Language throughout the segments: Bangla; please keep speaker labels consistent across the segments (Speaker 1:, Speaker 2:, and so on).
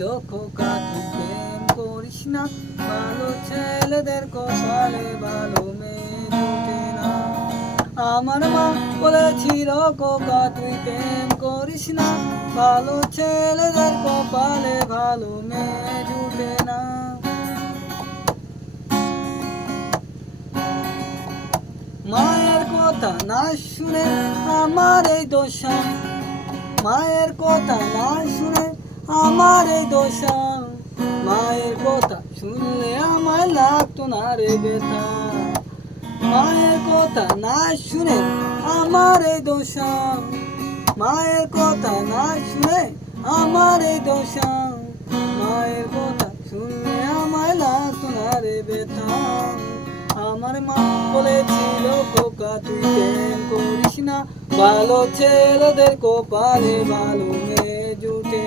Speaker 1: বলেছিল খোকা প্রেম করিস না। ভালো ছেলেদের কপালে ভালো মেয়ে না। আমার মা বলেছিল, খোকা, তুই প্রেম করিস না। ভালো ছেলেদের কপালে ভালো মেয়ে জুটে না। মায়ের কথা না শুনে আমার এই দোষা মায়ের কথা না শুনে আমার দোষা মায়ের কথা শুনলে আমার লাগতো না রে বেথা মায়ের কথা না শুনে আমার দোষা মায়ের কথা না শুনে আমার দোষা মায়ের কথা শুনলে আমার লাগতো না রে বেথা আমার মা বলেছিল, খোকা, তুই প্রেম করিস না। ভালো ছেলেদের কপালে ভালো মেয়ে জুটে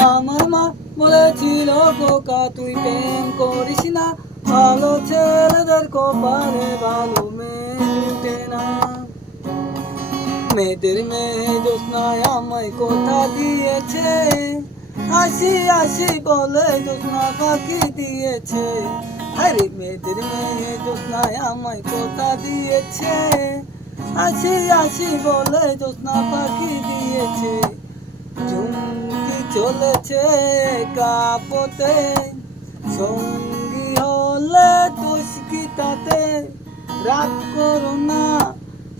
Speaker 1: আমার মা বলেছিল, খোকা, তুই প্রেম করিস না। ভালো ছেলেদের কপালে ভালো মেয়ে না। মেয়েদের মেয়ে জ্যোৎস্নায় আমায় কথা দিয়েছে। আসি আসি বলে জ্যোৎস্না পাখি দিয়েছে। আরে, মেয়েদের মেয়ে জ্যোৎস্নায় আমায় কথা দিয়েছে। আসি আসি বলে জ্যোৎস্না পাখি দিয়েছে। চুমকি চলেছে কাপতে। সঙ্গী হলে তুষ্কি রাগ করো না,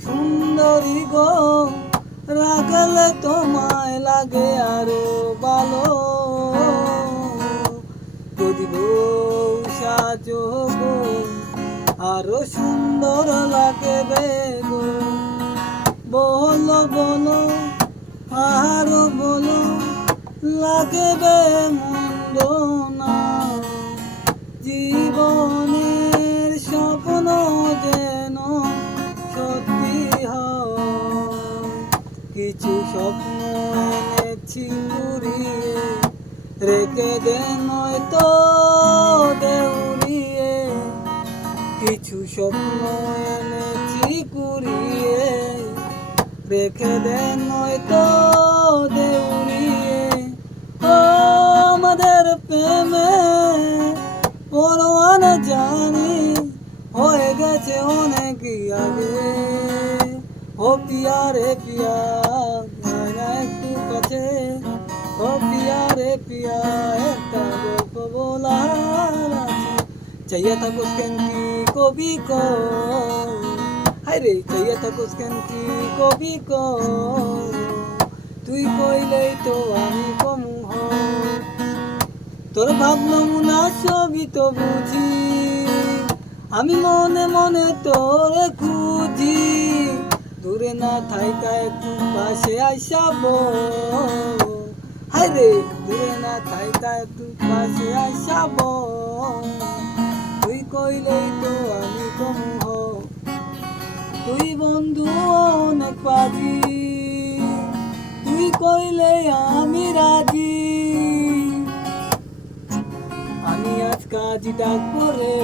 Speaker 1: সুন্দরী গো, রাগলে তোমায় লাগে আরও ভালো। যদি বউ আরও সুন্দর লাগবে গো। বলো বলো আরও বলো। লাগবে মন্দ না। জীবনের স্বপ্ন যেন সত্যি কিছু স্বপ্ন এনেছি উড়িয়ে রেখে দে নয়তো দেউরিয়ে কিছু স্বপ্ন এনেছি কুড়িয়ে, রেখে দে নয়তো প্রেমে পরোয়ানা জানি, হয়ে গেছে অনেক আগে। ও পিয়া রে পিয়া একটু কাছে। ও পিয়া রে পিয়া, একটা গল্প বলার আছে। চাইয়া থাকো কেন কি কবি কো হাই রে, চাইয়া থাকো কেন কি কবি কো তুই কইলেই তো আমি কমু হয় তোর ভাবলাম না ছবি তো বুঝি। আমি মনে মনে তোরে খুঁজি। দূরে না থাইকা একটু পাশে আইসাব হাই রে দূরে না থাইকা একটু পাশে আইসাব তুই কইলেই তো আমি কমু তুই বন্ধু অনেক পাজি। তুই কইলে আমি রাজি। আজ ডাক করে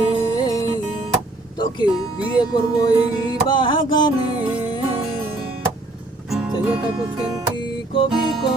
Speaker 1: তোকে বিয়ে করব এই বাগানে। চাইয়া থাকো কবি কো